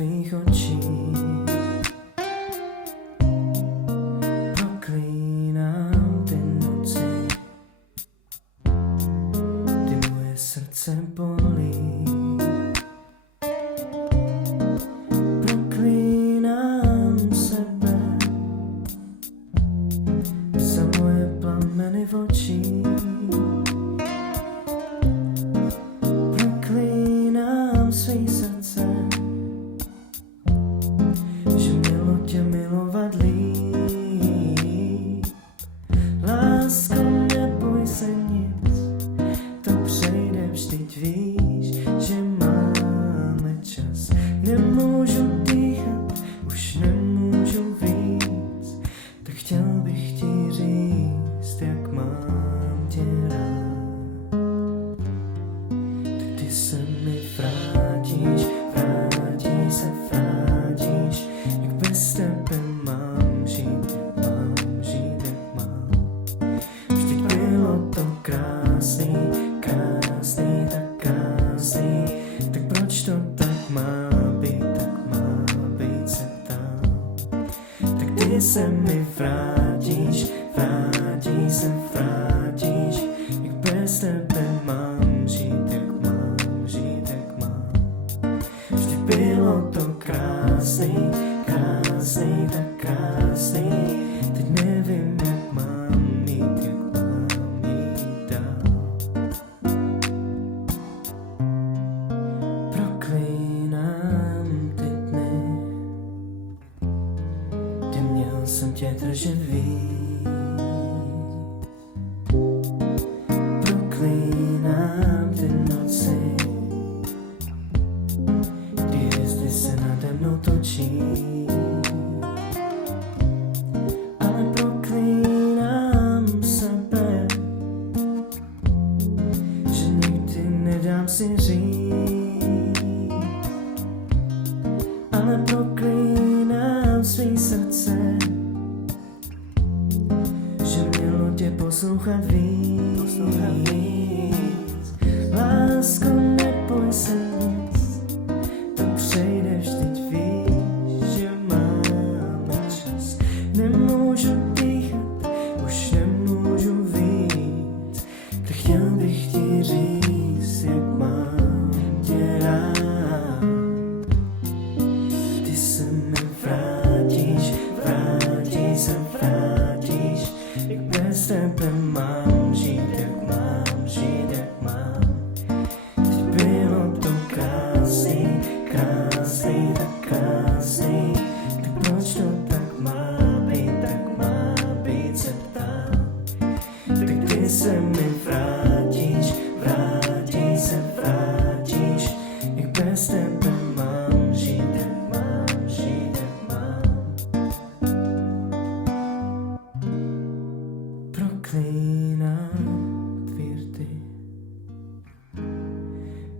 tvých očí. Proklínám ty noci, kdy moje srdce bolí. Proklínám sebe za moje plameny v očích. Proklínám svý srdce, že mělo tě milovat líp. Lásko, neboj se nic, to přejde, vždyť víš, že máme čas. Nemůžu dýchat, už nemůžu víc, tak chtěl bych ti říct, jak mám tě rád. Tak ty se mi vrátíš, vrátíš, jak bez tebe mám žít, jak mám. Vždyť bylo to krásný, tak krásný, tak proč to tak má být, se ptám. Tak ty se mi vrátíš, jak bez tebe mám žít, jak mám. Vždyť bylo to krásný, tak krásný, teď nevím, jak mám jít dál. Proklínám ty dny, kdy měl jsem tě držet víc. Proklínám ty noci, kdy hvězdy se nade mnou točí. Ale proklínám sebe, že nikdy nedám si říct. Ale proklínám svý srdce, že mělo tě poslouchat víc. Lásko, neboj se nic, to přejde, vždyť víš, že máme čas. Nemůžu dýchat, už nemůžu víc, tak chtěl bych ti říct, jak mám tě rád. Ty se mi vrátíš, jak bez tebe mám žít, jak mám. Teď bylo to krásný, tak krásný, tak proč to tak má být, se ptám. Tak ty se mi vrátíš, jak bez tebe mám žít, jak mám. Proklínám tvý rty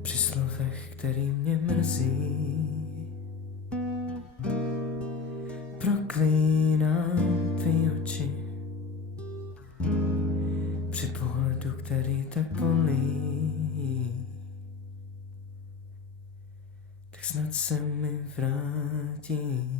při slovech, který mě mrzí. Proklínám tvý oči při pohledu, který tak bolí. Tak snad se mi vrátí.